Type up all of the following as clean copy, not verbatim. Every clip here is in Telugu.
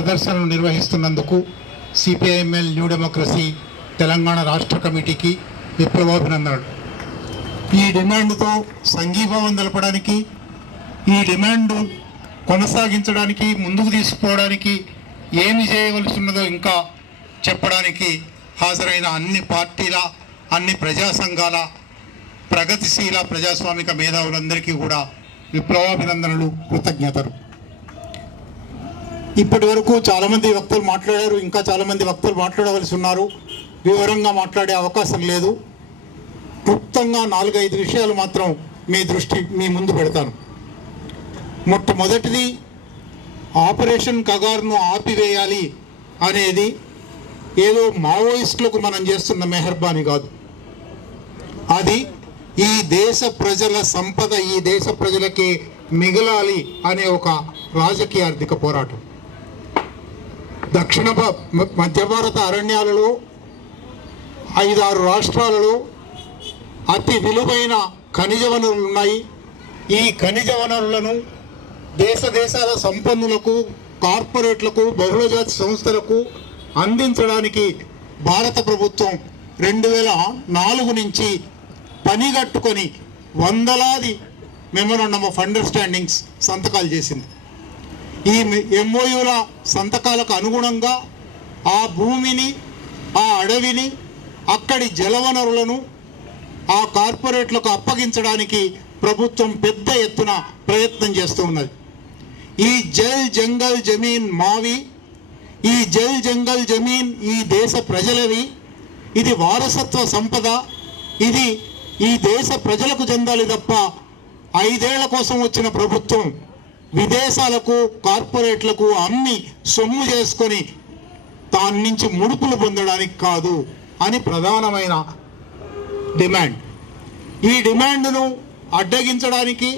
ప్రదర్శనను నిర్వహిస్తున్నందుకు సిపిఐఎంఎల్ న్యూ డెమోక్రసీ తెలంగాణ రాష్ట్ర కమిటీకి విప్లవాభినందనలు. ఈ డిమాండ్తో సంఘీభావం తెలపడానికి, ఈ డిమాండ్ కొనసాగించడానికి, ముందుకు తీసుకుపోవడానికి ఏమి చేయవలసి ఉన్నదో ఇంకా చెప్పడానికి హాజరైన అన్ని పార్టీల, అన్ని ప్రజా సంఘాల, ప్రగతిశీల ప్రజాస్వామిక మేధావులందరికీ కూడా విప్లవాభినందనలు, కృతజ్ఞతలు. ఇప్పటి వరకు చాలామంది వక్తలు మాట్లాడారు, ఇంకా చాలామంది వక్తలు మాట్లాడవలసి ఉన్నారు. వివరంగా మాట్లాడే అవకాశం లేదు. క్లుప్తంగా 4-5 విషయాలు మాత్రం మీ ముందు పెడతాను. మొట్టమొదటిది, ఆపరేషన్ కగార్ను ఆపివేయాలి అనేది ఏదో మావోయిస్టులకు మనం చేస్తున్న మెహర్బానీ కాదు. అది ఈ దేశ ప్రజల సంపద ఈ దేశ ప్రజలకే మిగలాలి అనే ఒక రాజకీయ ఆర్థిక పోరాటం. దక్షిణ మధ్య భారత అరణ్యాలలో 5-6 రాష్ట్రాలలో అతి విలువైన ఖనిజ వనరులు ఉన్నాయి. ఈ ఖనిజ వనరులను దేశాల సంపన్నులకు, కార్పొరేట్లకు, బహుళజాతి సంస్థలకు అందించడానికి భారత ప్రభుత్వం 2004 నుంచి పనిగట్టుకొని వందలాది మెమోరాండం ఆఫ్ అండర్స్టాండింగ్స్ సంతకాలు చేసింది. ఈ ఎంఓయూల సంతకాలకు అనుగుణంగా ఆ భూమిని, ఆ అడవిని, అక్కడి జలవనరులను ఆ కార్పొరేట్లకు అప్పగించడానికి ప్రభుత్వం పెద్ద ఎత్తున ప్రయత్నం చేస్తూ ఉన్నది. ఈ జల్ జంగల్ జమీన్ మావి, ఈ జల్ జంగల్ జమీన్ ఈ దేశ ప్రజలవి. ఇది వారసత్వ సంపద. ఇది ఈ దేశ ప్రజలకు చెందాలి తప్ప 5 ఏళ్ల కోసం వచ్చిన ప్రభుత్వం విదేశాలకు, కార్పొరేట్లకు అమ్మి సొమ్ము చేసుకొని దాని నుంచి ముడుపులు పొందడానికి కాదు అని ప్రధానమైన డిమాండ్. ఈ డిమాండ్ను అడ్డగించడానికి,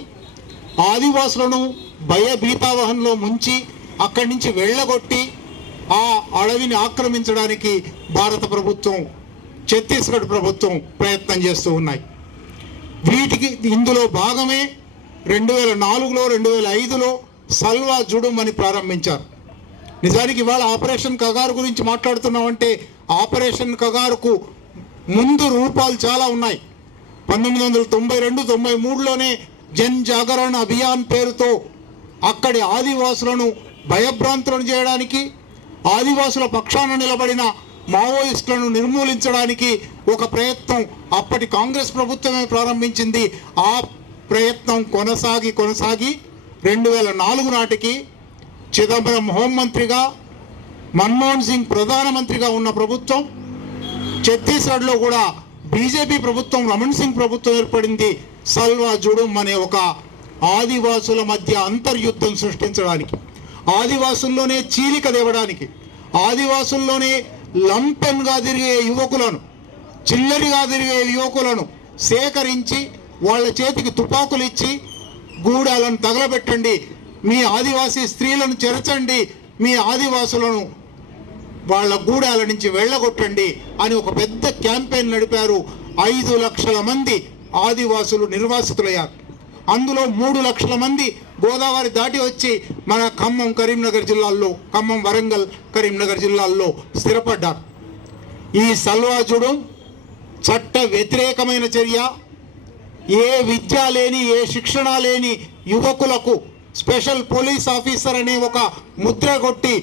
ఆదివాసులను భయభీతావహంలో ముంచి అక్కడి నుంచి వెళ్ళగొట్టి ఆ అడవిని ఆక్రమించడానికి భారత ప్రభుత్వం, ఛత్తీస్గఢ్ ప్రభుత్వం ప్రయత్నం చేస్తూ ఉన్నాయి. ఇందులో భాగమే 2004లో 2005లో సల్వా జుడుం అని ప్రారంభించారు. నిజానికి ఇవాళ ఆపరేషన్ కగారు గురించి మాట్లాడుతున్నామంటే ఆపరేషన్ కగారుకు ముందు రూపాలు చాలా ఉన్నాయి. 1992-93లోనే జన్ జాగరణ అభియాన్ పేరుతో అక్కడి ఆదివాసులను భయభ్రాంతులను చేయడానికి, ఆదివాసుల పక్షాన నిలబడిన మావోయిస్టులను నిర్మూలించడానికి ఒక ప్రయత్నం అప్పటి కాంగ్రెస్ ప్రభుత్వమే ప్రారంభించింది. ఆ ప్రయత్నం కొనసాగి 2004 నాటికి చిదంబరం హోంమంత్రిగా, మన్మోహన్ సింగ్ ప్రధానమంత్రిగా ఉన్న ప్రభుత్వం, ఛత్తీస్గఢ్లో కూడా బీజేపీ ప్రభుత్వం, రమణ్ సింగ్ ప్రభుత్వం ఏర్పడింది. సల్వా జుడుం అనే ఒక ఆదివాసుల మధ్య అంతర్యుద్ధం సృష్టించడానికి, ఆదివాసుల్లోనే చీలిక దేవడానికి, ఆదివాసుల్లోనే లంపెన్గా తిరిగే యువకులను, చిల్లరిగా తిరిగే యువకులను సేకరించి వాళ్ళ చేతికి తుపాకులు ఇచ్చి గూడాలను తగలబెట్టండి, మీ ఆదివాసీ స్త్రీలను చెరచండి, మీ ఆదివాసులను వాళ్ళ గూడాల నుంచి వెళ్ళగొట్టండి అని ఒక పెద్ద క్యాంపెయిన్ నడిపారు. 5 లక్షల మంది ఆదివాసులు నిర్వాసితులయ్యారు. అందులో 3 లక్షల మంది గోదావరి దాటి వచ్చి మన ఖమ్మం, కరీంనగర్ జిల్లాల్లో, ఖమ్మం, వరంగల్, కరీంనగర్ జిల్లాల్లో స్థిరపడ్డారు. ఈ సల్వా జుడుం చట్ట వ్యతిరేకమైన చర్య. ఏ విద్య లేని, ఏ శిక్షణ లేని యువకులకు స్పెషల్ పోలీస్ ఆఫీసర్ అనే ఒక ముద్ర కొట్టి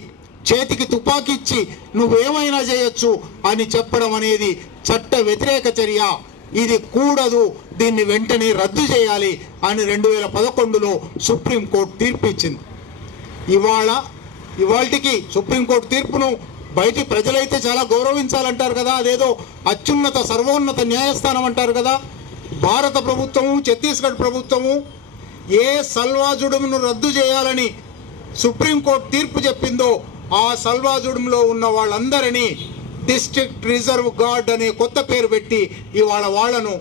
చేతికి తుపాకిచ్చి నువ్వేమైనా చేయొచ్చు అని చెప్పడం అనేది చట్ట వ్యతిరేక చర్య. ఇది కూడదు, దీన్ని వెంటనే రద్దు చేయాలి అని 2011లో సుప్రీంకోర్టు తీర్పు ఇచ్చింది. ఇవాళకి సుప్రీంకోర్టు తీర్పును బయటి ప్రజలైతే చాలా గౌరవించాలంటారు కదా, అదేదో అత్యున్నత సర్వోన్నత న్యాయస్థానం అంటారు కదా. భారత ప్రభుత్వము, ఛత్తీస్గఢ్ ప్రభుత్వము ఏ సల్వా జుడుంను రద్దు చేయాలని సుప్రీంకోర్టు తీర్పు చెప్పిందో ఆ సల్వా జుడుంలో ఉన్న వాళ్ళందరినీ డిస్ట్రిక్ట్ రిజర్వ్ గార్డ్ అనే కొత్త పేరు పెట్టి ఇవాళ వాళ్లను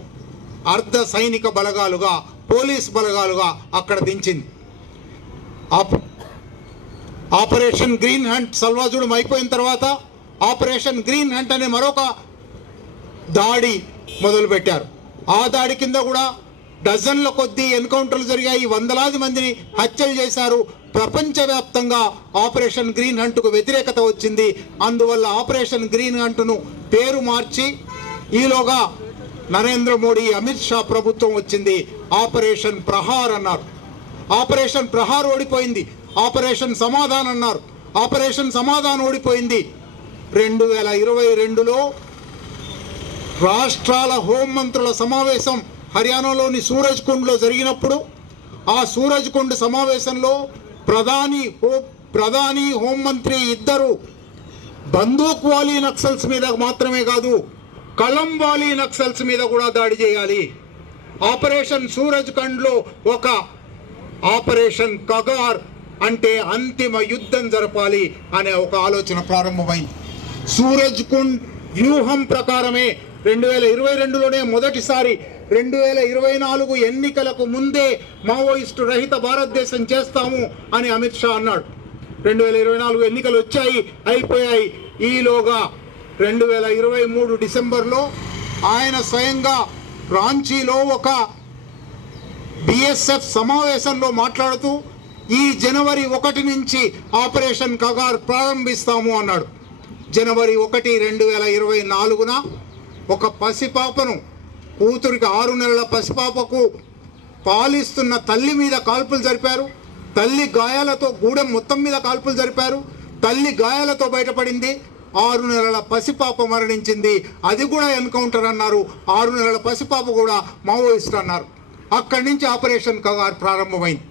అర్ధ సైనిక బలగాలుగా, పోలీస్ బలగాలుగా అక్కడ దించింది. ఆపరేషన్ గ్రీన్ హంట్ సల్వా జుడుం అయిపోయిన తర్వాత ఆపరేషన్ గ్రీన్ హంట్ అనే మరొక దాడి మొదలుపెట్టారు. ఆ దాడి కింద కూడా డజన్ల కొద్దీ ఎన్కౌంటర్లు జరిగాయి, వందలాది మందిని హత్యలు చేశారు. ప్రపంచవ్యాప్తంగా ఆపరేషన్ గ్రీన్ హంట్కు వ్యతిరేకత వచ్చింది. అందువల్ల ఆపరేషన్ గ్రీన్ హంట్ను పేరు మార్చి ఈలోగా నరేంద్ర మోడీ, అమిత్ షా ప్రభుత్వం వచ్చింది. ఆపరేషన్ ప్రహార్ అన్నారు. ఆపరేషన్ ప్రహార్ ఓడిపోయింది. ఆపరేషన్ సమాధాన్ అన్నారు. ఆపరేషన్ సమాధాన్ ఓడిపోయింది. 2022లో రాష్ట్రాల హోంమంత్రుల సమావేశం హర్యానాలోని సూరజ్ కుండ్లో జరిగినప్పుడు ఆ సూరజ్ కుండ్ సమావేశంలో ప్రధాని హోంమంత్రి ఇద్దరు బందూక్ వాలీ నక్సల్స్ మీద మాత్రమే కాదు, కలం వాలీ నక్సల్స్ మీద కూడా దాడి చేయాలి. ఆపరేషన్ సూరజ్ కుండ్లో ఒక ఆపరేషన్ కగార్ అంటే అంతిమ యుద్ధం జరపాలి అనే ఒక ఆలోచన ప్రారంభమైంది. సూరజ్ కుండ్ వ్యూహం ప్రకారమే 2022లోనే మొదటిసారి 2024 ఎన్నికలకు ముందే మావోయిస్టు రహిత భారతదేశం చేస్తాము అని అమిత్ షా అన్నాడు. 2024 ఎన్నికలు వచ్చాయి, అయిపోయాయి. ఈలోగా 2023 డిసెంబర్లో ఆయన స్వయంగా రాంచీలో ఒక బిఎస్ఎఫ్ సమావేశంలో మాట్లాడుతూ ఈ జనవరి 1 నుంచి ఆపరేషన్ కగార్ ప్రారంభిస్తాము అన్నాడు. జనవరి 1, 2024న ఒక పసిపాపను, కూతురికి 6 నెలల పసిపాపకు పాలిస్తున్న తల్లి మీద కాల్పులు జరిపారు. తల్లి గాయాలతో, గూడెం మొత్తం మీద కాల్పులు జరిపారు. తల్లి గాయాలతో బయటపడింది. 6 నెలల పసిపాప మరణించింది. అది కూడా ఎన్కౌంటర్ అన్నారు. 6 నెలల పసిపాప కూడా మావోయిస్ట్ అన్నారు. అక్కడి నుంచి ఆపరేషన్ కగార్ ప్రారంభమైంది.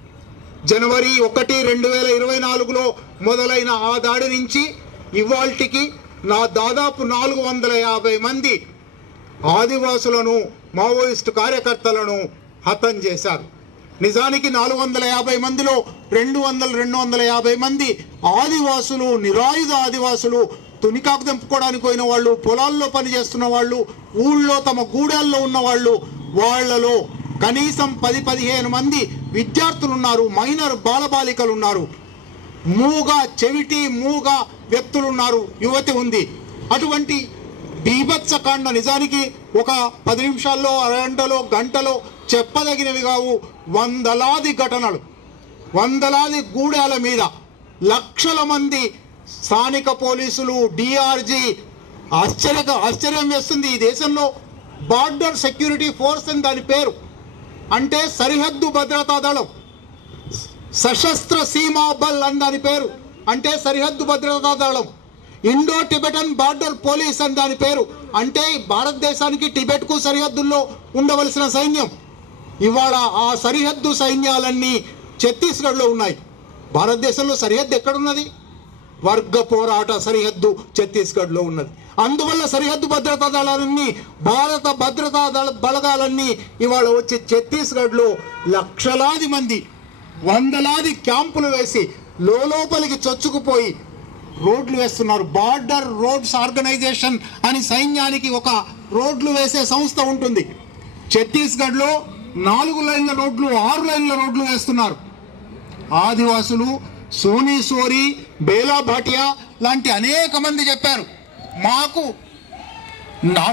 జనవరి 1, 2024లో మొదలైన ఆ దాడి నుంచి ఇవాల్టికి దాదాపు 450 మంది ఆదివాసులను, మావోయిస్టు కార్యకర్తలను హతం చేశారు. నిజానికి 450 మందిలో 250 మంది ఆదివాసులు, నిరాయుధ ఆదివాసులు, తునికాకు తెంపుకోవడానికి పోయిన వాళ్ళు, పొలాల్లో పనిచేస్తున్న వాళ్ళు, ఊళ్ళో తమ గూడాల్లో ఉన్న వాళ్ళు. వాళ్లలో కనీసం 10-15 మంది విద్యార్థులు ఉన్నారు, మైనర్ బాలబాలికలు ఉన్నారు, చెవిటి మూగ వ్యక్తులున్నారు, యువతి ఉంది. అటువంటి బీభత్సకాండ నిజానికి ఒక 10 నిమిషాల్లో, అరగంటలో, గంటలో చెప్పదగినవి కావు. వందలాది ఘటనలు, వందలాది గూడాల మీద లక్షల మంది స్థానిక పోలీసులు, డిఆర్జీ. ఆశ్చర్యం వేస్తుంది. ఈ దేశంలో బార్డర్ సెక్యూరిటీ ఫోర్స్ అని దాని పేరు. అంటే సరిహద్దు భద్రతా దళం, సశస్త్ర సీమా బల్ అని దాని పేరు. అంటే సరిహద్దు భద్రతా దళం. ఇండో టిబెటన్ బార్డర్ పోలీస్ అని దాని పేరు. అంటే భారతదేశానికి టిబెట్కు సరిహద్దుల్లో ఉండవలసిన సైన్యం. ఇవాళ ఆ సరిహద్దు సైన్యాలన్నీ ఛత్తీస్గఢ్లో ఉన్నాయి. భారతదేశంలో సరిహద్దు ఎక్కడున్నది? వర్గ పోరాట సరిహద్దు ఛత్తీస్గఢ్లో ఉన్నది. అందువల్ల సరిహద్దు భద్రతా దళాలన్నీ, భారత భద్రతా బలగాలన్నీ ఇవాళ వచ్చి ఛత్తీస్గఢ్లో లక్షలాది మంది, వందలాది క్యాంపులు వేసి లోపలికి చొచ్చుకుపోయి రోడ్లు వేస్తున్నారు. బార్డర్ రోడ్స్ ఆర్గనైజేషన్ అని సైన్యానికి ఒక రోడ్లు వేసే సంస్థ ఉంటుంది. ఛత్తీస్గఢ్లో 4 లైన్ల రోడ్లు, 6 లైన్ల రోడ్లు వేస్తున్నారు. ఆదివాసులు సోనీ సోరీ, బేలా భాటియా లాంటి అనేక మంది చెప్పారు, మాకు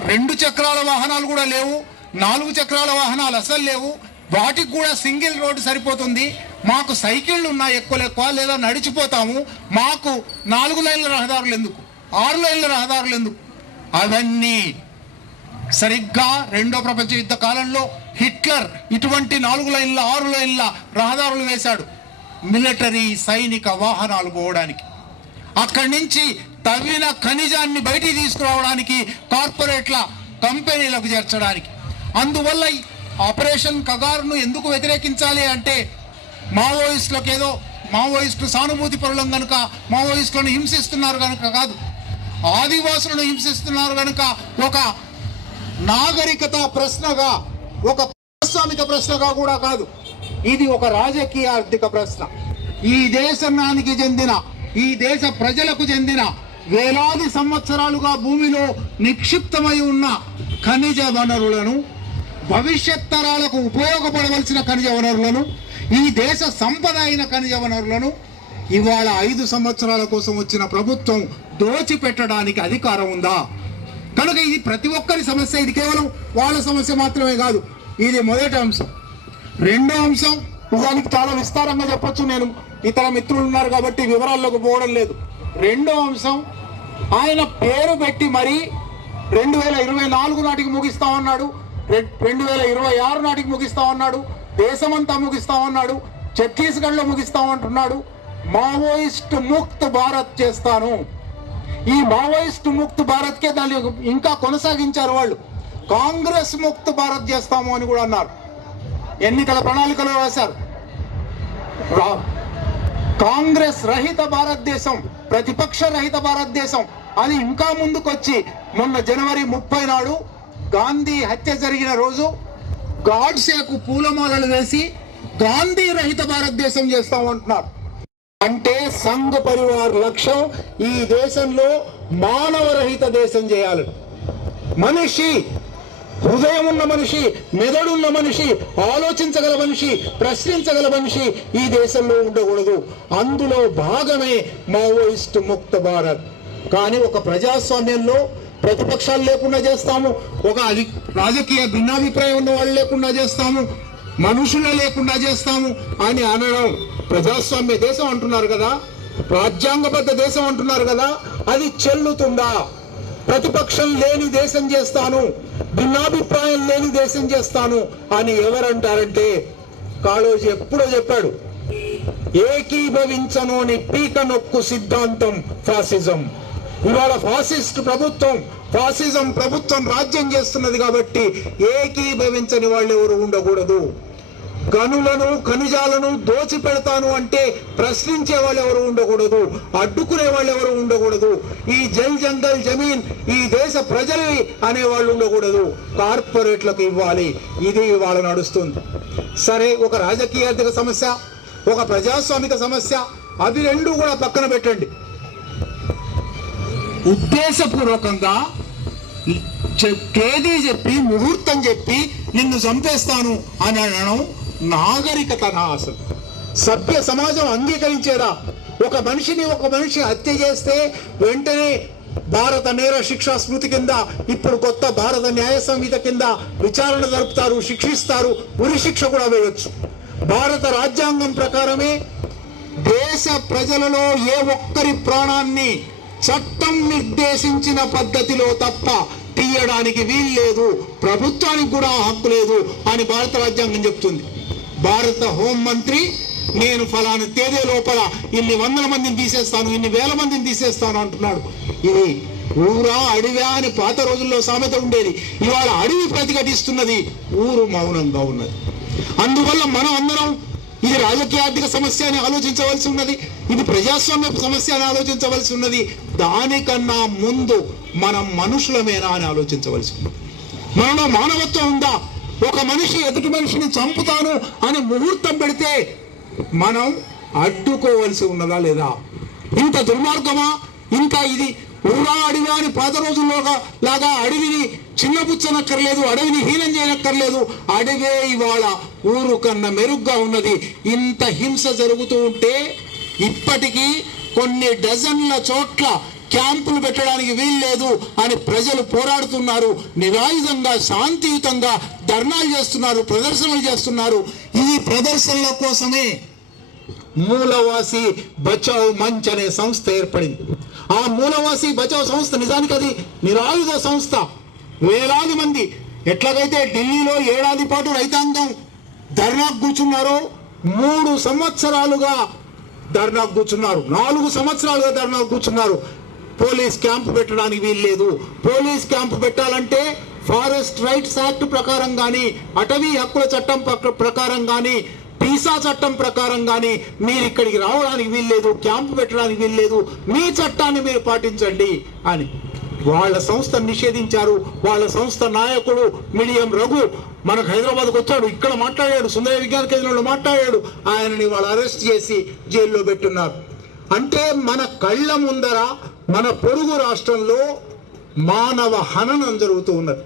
2 చక్రాల వాహనాలు కూడా లేవు, 4 చక్రాల వాహనాలు అసలు లేవు, వాటికి కూడా సింగిల్ రోడ్డు సరిపోతుంది, మాకు సైకిళ్ళు ఉన్నాయి ఎక్కువ లేదా నడిచిపోతాము, మాకు 4 లైన్ల రహదారులు ఎందుకు, 6 లైన్ల రహదారులు ఎందుకు? అవన్నీ సరిగ్గా 2వ ప్రపంచ యుద్ధ కాలంలో హిట్లర్ ఇటువంటి 4 లైన్ల 6 లైన్ల రహదారులు వేశాడు, మిలిటరీ సైనిక వాహనాలు పోవడానికి. అక్కడి నుంచి తవ్విన ఖనిజాన్ని బయటికి తీసుకురావడానికి, కార్పొరేట్ల కంపెనీలకు చేర్చడానికి. అందువల్ల ఆపరేషన్ కగార్ను ఎందుకు వ్యతిరేకించాలి అంటే మావోయిస్టులకు ఏదో మావోయిస్టు సానుభూతి పరులం కనుక, మావోయిస్టులను హింసిస్తున్నారు కనుక కాదు, ఆదివాసులను హింసిస్తున్నారు కనుక ఒక నాగరికత ప్రశ్నగా, ఒక ప్రజాస్వామిక ప్రశ్నగా కూడా కాదు. ఇది ఒక రాజకీయ ఆర్థిక ప్రశ్న. ఈ దేశానికి చెందిన, ఈ దేశ ప్రజలకు చెందిన వేలాది సంవత్సరాలుగా భూమిలో నిక్షిప్తమై ఉన్న ఖనిజ వనరులను, భవిష్యత్ తరాలకు ఉపయోగపడవలసిన ఖనిజ వనరులను, ఈ దేశ సంపద అయిన ఖనిజ వనరులను ఇవాళ 5 సంవత్సరాల కోసం వచ్చిన ప్రభుత్వం దోచిపెట్టడానికి అధికారం ఉందా? కనుక ఇది ప్రతి ఒక్కరి సమస్య. ఇది కేవలం వాళ్ళ సమస్య మాత్రమే కాదు. ఇది మొదటి అంశం. రెండో అంశం నిజానికి చాలా విస్తారంగా చెప్పొచ్చు, నేను ఇతర మిత్రులు ఉన్నారు కాబట్టి వివరాల్లోకి పోవడం లేదు. రెండో అంశం, ఆయన పేరు పెట్టి మరి 2024 నాటికి ముగిస్తామన్నాడు, 2026 నాటికి ముగిస్తామన్నాడు, దేశమంతా ముగిస్తామన్నాడు, ఛత్తీస్గఢ్లో ముగిస్తామంటున్నాడు. మావోయిస్ట్ ముక్త్ భారత్ చేస్తాను. ఈ మావోయిస్ట్ ముక్త్ భారత్కే దాన్ని ఇంకా కొనసాగించారు వాళ్ళు. కాంగ్రెస్ ముక్త్ భారత్ చేస్తాము అని కూడా అన్నారు. ఎన్నికల ప్రణాళికలో రాశారు కాంగ్రెస్ రహిత భారతదేశం, ప్రతిపక్ష రహిత భారతదేశం అని. ఇంకా ముందుకొచ్చి మొన్న జనవరి 30 నాడు గాంధీ హత్య జరిగిన రోజు గాడ్సేకు పూలమాలలు వేసి గాంధీ రహిత భారతదేశం చేస్తామంటున్నారు. అంటే సంఘ్ పరివార్ లక్ష్యం ఈ దేశంలో మానవ రహిత దేశం చేయాలి. మనిషి, హృదయం ఉన్న మనిషి, మెదడున్న మనిషి, ఆలోచించగల మనిషి, ప్రశ్నించగల మనిషి ఈ దేశంలో ఉండకూడదు. అందులో భాగమే మావోయిస్ట్ ముక్త భారత్. కానీ ఒక ప్రజాస్వామ్యంలో ప్రతిపక్షాలు లేకుండా చేస్తాము, ఒక రాజకీయ భిన్నాభిప్రాయం ఉన్న వాళ్ళు లేకుండా చేస్తాము, మనుషులు లేకుండా చేస్తాము అని అనడం. ప్రజాస్వామ్య దేశం అంటున్నారు కదా, రాజ్యాంగబద్ధ దేశం అంటున్నారు కదా, అది చెల్లుతుందా? ప్రతిపక్షం లేని దేశం చేస్తాను, భిన్నాభిప్రాయం లేని దేశం చేస్తాను అని ఎవరంటారంటే, కాళోజీ ఎప్పుడో చెప్పాడు, ఏకీభవించనోని పీక నొక్కు సిద్ధాంతం ఫాసిజం. ఇవాళ ఫాసిస్ట్ ప్రభుత్వం, ఫాసిజం ప్రభుత్వం రాజ్యం చేస్తున్నది కాబట్టి ఏకీభవించని వాళ్ళు ఎవరు ఉండకూడదు. గనులను, ఖనిజాలను దోచి పెడతాను అంటే ప్రశ్నించే వాళ్ళు ఎవరు ఉండకూడదు, అడ్డుకునే వాళ్ళు ఎవరు ఉండకూడదు. ఈ జల్ జంగల్ జమీన్ ఈ దేశ ప్రజలవి అనేవాళ్ళు ఉండకూడదు, కార్పొరేట్లకు ఇవ్వాలి. ఇది ఇవాళ నడుస్తుంది. సరే, ఒక రాజకీయ ఆర్థిక సమస్య, ఒక ప్రజాస్వామిక సమస్య, అవి రెండు కూడా పక్కన పెట్టండి. ఉద్దేశపూర్వకంగా తేదీ చెప్పి, ముహూర్తం చెప్పి నిన్ను చంపేస్తాను అని అనడం నాగరికత. అసలు సభ్య సమాజం అంగీకరించేదా? ఒక మనిషి హత్య చేస్తే వెంటనే భారత నేర శిక్షా స్మృతి కింద, ఇప్పుడు కొత్త భారత న్యాయ సంహిత కింద విచారణ జరుపుతారు, శిక్షిస్తారు, ఉరి శిక్ష కూడా వేయొచ్చు. భారత రాజ్యాంగం ప్రకారమే దేశ ప్రజలలో ఏ ఒక్కరి ప్రాణాన్ని చట్టం నిర్దేశించిన పద్ధతిలో తప్ప తీయడానికి వీల్లేదు, ప్రభుత్వానికి కూడా హక్కు లేదు అని భారత రాజ్యాంగం చెప్తుంది. భారత హోంమంత్రి నేను ఫలానా తేదీ లోపల ఇన్ని వందల మందిని తీసేస్తాను, ఇన్ని వేల మందిని తీసేస్తాను అంటున్నాడు. ఇది ఊరా అడవా అని పాత రోజుల్లో సామెత ఉండేది. ఇవాళ అడవి ప్రతిఘటిస్తున్నది, ఊరు మౌనంగా ఉన్నది. అందువల్ల మనం అందరం ఇది రాజకీయ ఆర్థిక సమస్య అని ఆలోచించవలసి ఉన్నది, ఇది ప్రజాస్వామ్య సమస్య అని ఆలోచించవలసి ఉన్నది. దానికన్నా ముందు మనం మనుషులమేనా అని ఆలోచించవలసి ఉన్నది. మనలో మానవత్వం ఉందా? ఒక మనిషి ఎదుటి మనిషిని చంపుతాను అని ముహూర్తం పెడితే మనం అడ్డుకోవలసి ఉన్నదా లేదా? ఇంత దుర్మార్గమా? ఇంకా ఇది ఊరా అడవి అని పాత రోజుల్లోగా లాగా అడవిని చిన్నపుచ్చనక్కర్లేదు, అడవిని హీనం చేయనక్కర్లేదు. అడవే ఇవాళ ఊరు కన్నా మెరుగ్గా ఉన్నది. ఇంత హింస జరుగుతూ ఉంటే ఇప్పటికీ కొన్ని డజన్ల చోట్ల క్యాంపులు పెట్టడానికి వీల్లేదు అని ప్రజలు పోరాడుతున్నారు. నిరాయుధంగా, శాంతియుతంగా ధర్నాలు చేస్తున్నారు, ప్రదర్శనలు చేస్తున్నారు. ఈ ప్రదర్శనల కోసమే మూలవాసి బచావ్ మంచ్ అనే సంస్థ ఏర్పడింది. ఆ మూలవాసి బచావ్ సంస్థ నిజానికి అది నిరాయుధ సంస్థ. వేలాది మంది ఎట్లాగైతే ఢిల్లీలో ఏడాది పాటు రైతాంగం ధర్నాకు కూర్చున్నారో 3 సంవత్సరాలుగా ధర్నాకు కూర్చున్నారు, 4 సంవత్సరాలుగా ధర్నాకు కూర్చున్నారు. పోలీస్ క్యాంపు పెట్టడానికి వీల్లేదు. పోలీస్ క్యాంపు పెట్టాలంటే ఫారెస్ట్ రైట్స్ యాక్ట్ ప్రకారం కానీ, అటవీ హక్కుల చట్టం ప్రకారం కానీ, పీసా చట్టం ప్రకారం కానీ మీరు ఇక్కడికి రావడానికి వీల్లేదు, క్యాంపు పెట్టడానికి వీల్లేదు, మీ చట్టాన్ని మీరు పాటించండి అని వాళ్ళ సంస్థ నిషేధించారు. వాళ్ళ సంస్థ నాయకుడు మిడియం రఘు మనకు హైదరాబాద్కు వచ్చాడు, ఇక్కడ మాట్లాడాడు, సుందర విజ్ఞాన కేంద్రంలో మాట్లాడాడు. ఆయనని వాళ్ళు అరెస్ట్ చేసి జైల్లో పెట్టున్నారు. అంటే మన కళ్ళ ముందర మన పొరుగు రాష్ట్రంలో మానవ హననం జరుగుతూ ఉన్నది,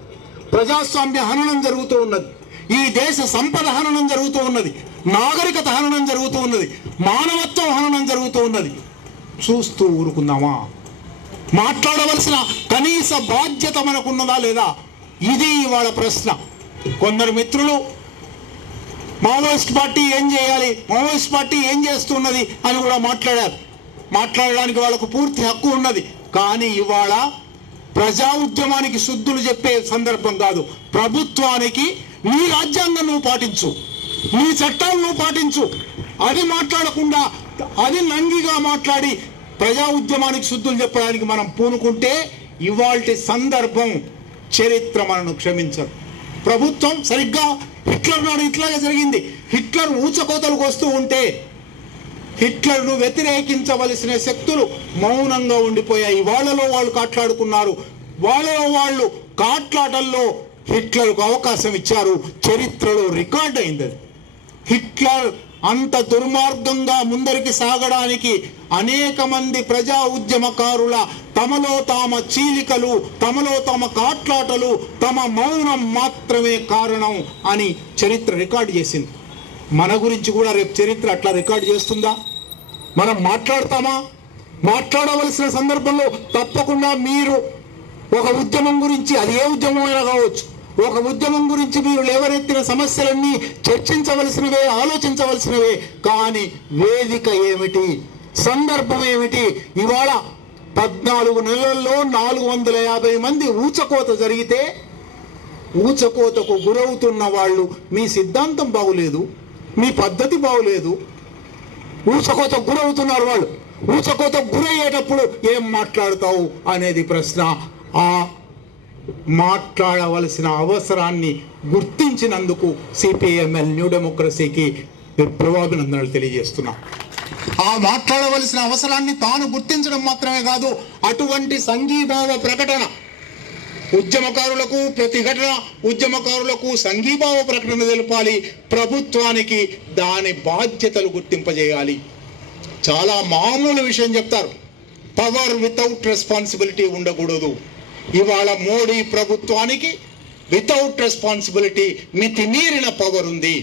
ప్రజాస్వామ్య హననం జరుగుతూ ఉన్నది, ఈ దేశ సంపద హననం జరుగుతూ ఉన్నది, నాగరికత హననం జరుగుతూ ఉన్నది, మానవత్వం హననం జరుగుతూ ఉన్నది. చూస్తూ ఊరుకుందామా? మాట్లాడవలసిన కనీస బాధ్యత మనకున్నదా లేదా? ఇది ఇవాళ ప్రశ్న. కొందరు మిత్రులు మావోయిస్ట్ పార్టీ ఏం చేయాలి, మావోయిస్ట్ పార్టీ ఏం చేస్తున్నది అని కూడా మాట్లాడారు. మాట్లాడడానికి వాళ్ళకు పూర్తి హక్కు ఉన్నది. కానీ ఇవాళ ప్రజా ఉద్యమానికి శుద్ధులు చెప్పే సందర్భం కాదు. ప్రభుత్వానికి నీ రాజ్యాంగం నువ్వు పాటించు, నీ చట్టాలు నువ్వు పాటించు, అది మాట్లాడకుండా అది నంగిగా మాట్లాడి ప్రజా ఉద్యమానికి శుద్ధులు చెప్పడానికి మనం పూనుకుంటే ఇవాల్టి సందర్భం చరిత్ర మనను క్షమించదు. ప్రభుత్వం సరిగ్గా హిట్లర్ నాడు ఇట్లాగే జరిగింది. హిట్లర్ ఊచకోతలకు వస్తూ ఉంటే హిట్లర్ను వ్యతిరేకించవలసిన శక్తులు మౌనంగా ఉండిపోయాయి. వాళ్ళలో వాళ్ళు కాట్లాడుకున్నారు. వాళ్ళలో వాళ్ళు కాట్లాటల్లో హిట్లర్కు అవకాశం ఇచ్చారు. చరిత్రలో రికార్డ్ అయింది. హిట్లర్ అంత దుర్మార్గంగా ముందరికి సాగడానికి అనేక మంది ప్రజా ఉద్యమకారుల తమలో తామ చీలికలు, తమలో తమ కాట్లాటలు, తమ మౌనం మాత్రమే కారణం అని చరిత్ర రికార్డు చేసింది. మన గురించి కూడా రేపు చరిత్ర అట్లా రికార్డు చేస్తుందా? మనం మాట్లాడతామా? మాట్లాడవలసిన సందర్భంలో తప్పకుండా మీరు ఒక ఉద్యమం గురించి, అది ఏ ఉద్యమమైనా కావచ్చు, ఒక ఉద్యమం గురించి మీరు లేవనెత్తిన సమస్యలన్నీ చర్చించవలసినవే, ఆలోచించవలసినవే. కానీ వేదిక ఏమిటి, సందర్భం ఏమిటి? ఇవాళ 14 నెలల్లో 450 మంది ఊచకోత జరిగితే ఊచకోతకు గురవుతున్న వాళ్ళు మీ సిద్ధాంతం బాగులేదు, మీ పద్ధతి బాగులేదు, ఊచకోతకు గురవుతున్నారు వాళ్ళు. ఊచకోతకు గురయ్యేటప్పుడు ఏం మాట్లాడతావు అనేది ప్రశ్న. ఆ మాట్లాడవలసిన అవసరాన్ని గుర్తించినందుకు సిపిఎంఎల్ న్యూ డెమోక్రసీకి విప్లవాభినందనలు తెలియజేస్తున్నా. ఆ మాట్లాడవలసిన అవసరాన్ని తాను గుర్తించడం మాత్రమే కాదు, అటువంటి సంఘీభావ ప్రకటన ఉద్యమకారులకు, ప్రతిఘటన ఉద్యమకారులకు సంఘీభావ ప్రకటన తెలపాలి. ప్రభుత్వానికి దాని బాధ్యతలు గుర్తింపజేయాలి. చాలా మామూలు విషయం చెప్తారు, పవర్ వితౌట్ రెస్పాన్సిబిలిటీ ఉండకూడదు. ఇవాళ మోడీ ప్రభుత్వానికి వితౌట్ రెస్పాన్సిబిలిటీ, మితిమీరిన పవర్ ఉంది.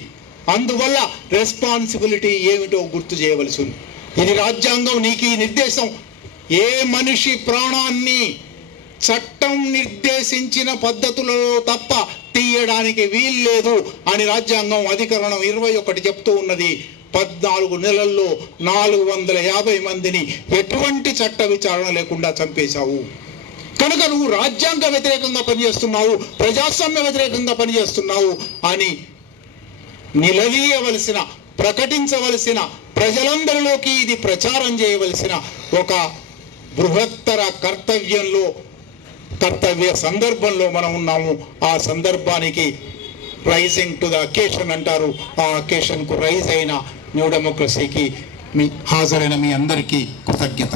అందువల్ల రెస్పాన్సిబిలిటీ ఏమిటో గుర్తు చేయవలసి ఉంది. ఇది రాజ్యాంగం నీకు ఈ నిర్దేశం. ఏ మనిషి ప్రాణాన్ని చట్టం నిర్దేశించిన పద్ధతులలో తప్ప తీయడానికి వీల్లేదు అని రాజ్యాంగం అధికరణం 21 చెప్తూ ఉన్నది. 14 నెలల్లో 450 మందిని ఎటువంటి చట్ట విచారణ లేకుండా చంపేశావు. కనుక నువ్వు రాజ్యాంగ వ్యతిరేకంగా పనిచేస్తున్నావు, ప్రజాస్వామ్య వ్యతిరేకంగా పనిచేస్తున్నావు అని నిలదీయవలసిన, ప్రకటించవలసిన, ప్రజలందరిలోకి ఇది ప్రచారం చేయవలసిన ఒక బృహత్తర కర్తవ్య సందర్భంలో మనం ఉన్నాము. ఆ సందర్భానికి రైజింగ్ టు ద అకేషన్ అంటారు. ఆ అకేషన్కు రైజ్ అయిన న్యూ డెమోక్రసీకి హాజరైన మీ అందరికీ కృతజ్ఞత.